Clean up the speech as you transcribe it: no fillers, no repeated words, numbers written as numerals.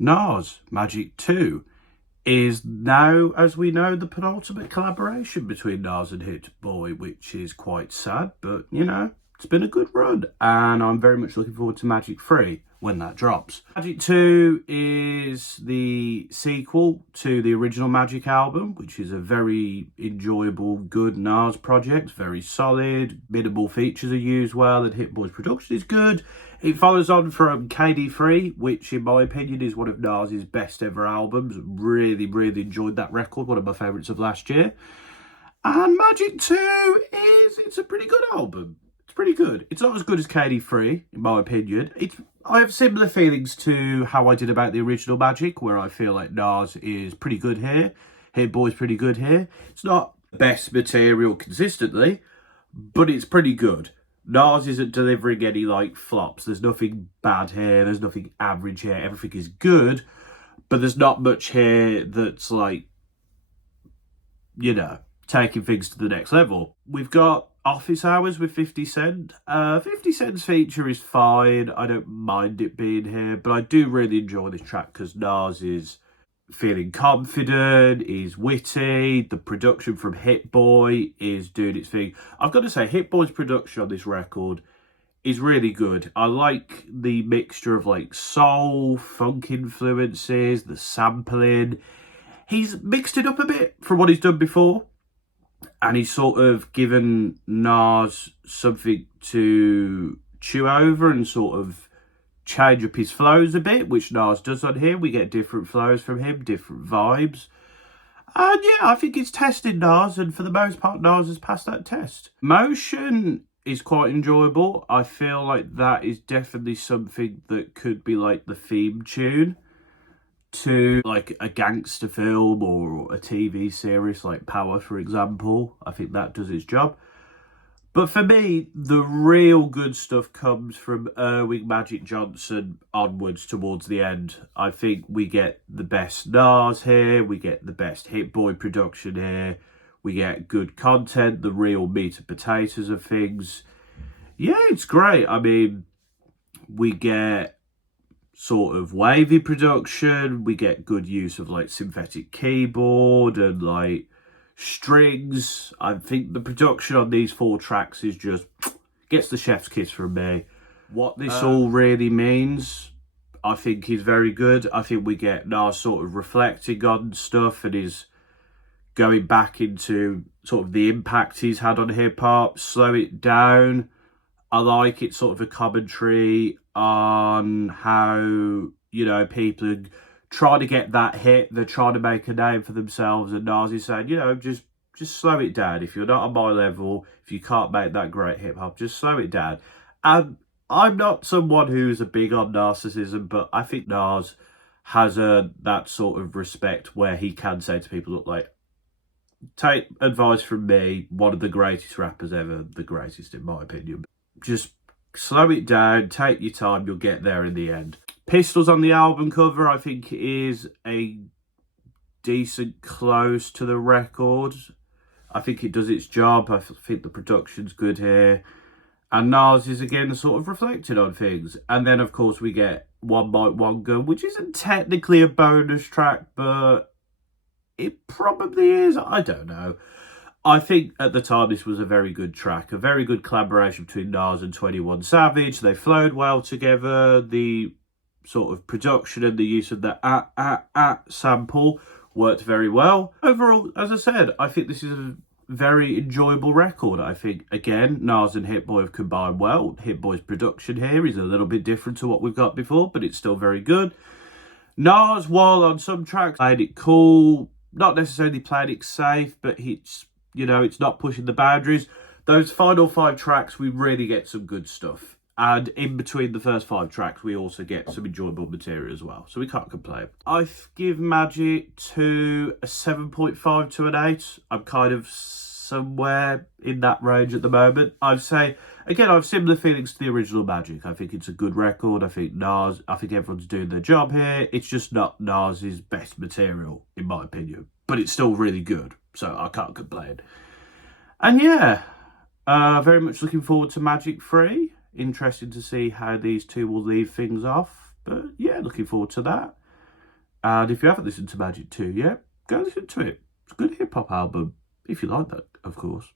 Nas Magic 2 is now, as we know, the penultimate collaboration between Nas and Hit-Boy, which is quite sad, but, you know, it's been a good run, and I'm very much looking forward to Magic 3 when that drops. Magic 2 is the sequel to the original Magic album, which is a very enjoyable, good Nas project, very solid, minimal features are used well, and Hit-Boy's production is good. It follows on from KD3, which in my opinion is one of Nas's best ever albums. Really, really enjoyed that record, one of my favourites of last year. And Magic 2 it's a pretty good album. It's pretty good. It's not as good as KD3, in my opinion. I have similar feelings to how I did about the original Magic, where I feel like Nas is pretty good here. Hit-Boy's pretty good here. It's not best material consistently, but it's pretty good. Nas isn't delivering any, like, flops. There's nothing bad here. There's nothing average here. Everything is good, but there's not much here that's, like, you know, taking things to the next level. We've got Office Hours with 50 Cent. 50 Cent's feature is fine. I don't mind it being here, but I do really enjoy this track because Nas is feeling confident, he's witty, the production from Hit-Boy is doing its thing. I've got to say, Hit-Boy's production on this record is really good. I like the mixture of, like, soul, funk influences, the sampling. He's mixed it up a bit from what he's done before, and he's sort of given Nas something to chew over and sort of change up his flows a bit, which Nas does on here. We get different flows from him, different vibes. And yeah, I think it's tested Nas, and for the most part, Nas has passed that test. Motion is quite enjoyable. I feel like that is definitely something that could be like the theme tune to like a gangster film or a TV series like Power, for example. I think that does its job. But for me, the real good stuff comes from Erwin Magic Johnson onwards towards the end. I think we get the best Nas here, we get the best Hit-Boy production here, we get good content, the real meat and potatoes of things. Yeah, it's great. I mean, we get sort of wavy production, we get good use of like synthetic keyboard and like strings. I think the production on these 4 tracks is just gets the chef's kiss from me. What this all really means, I think, is very good. I think we get Nas sort of reflecting on stuff and is going back into sort of the impact he's had on hip-hop. Slow It Down, I like it, sort of a commentary on how, you know, people are trying to get that hit, they're trying to make a name for themselves, and Nas is saying, you know, just slow it down. If you're not on my level, if you can't make that great hip-hop, just slow it down. And I'm not someone who's a big on narcissism, but I think Nas has that sort of respect where he can say to people, look, like, take advice from me, one of the greatest rappers ever, the greatest in my opinion. Just slow it down, take your time, you'll get there in the end. Pistols on the album cover, I think, is a decent close to the record. I think it does its job. I think the production's good here. And Nas is again sort of reflected on things. And then, of course, we get One Bite, One Gun, which isn't technically a bonus track, but it probably is. I don't know. I think at the time this was a very good track, a very good collaboration between Nas and 21 Savage. They flowed well together. The sort of production and the use of the sample worked very well. Overall, as I said, I think this is a very enjoyable record. I think, again, Nas and Hit-Boy have combined well. Hit-Boy's production here is a little bit different to what we've got before, but it's still very good. Nas, while on some tracks played it cool, not necessarily played it safe, but it's, you know, it's not pushing the boundaries. Those final 5 tracks, we really get some good stuff. And in between the first 5 tracks, we also get some enjoyable material as well. So we can't complain. I give Magic 2 a 7.5 to an 8. I'm kind of somewhere in that range at the moment. I'd say, again, I have similar feelings to the original Magic. I think it's a good record. I think everyone's doing their job here. It's just not Nas's best material, in my opinion. But it's still really good. So I can't complain. And yeah, very much looking forward to Magic 3. Interesting to see how these two will leave things off. But yeah, looking forward to that. And if you haven't listened to Magic 2 yet, go listen to it. It's a good hip-hop album, if you like that, of course.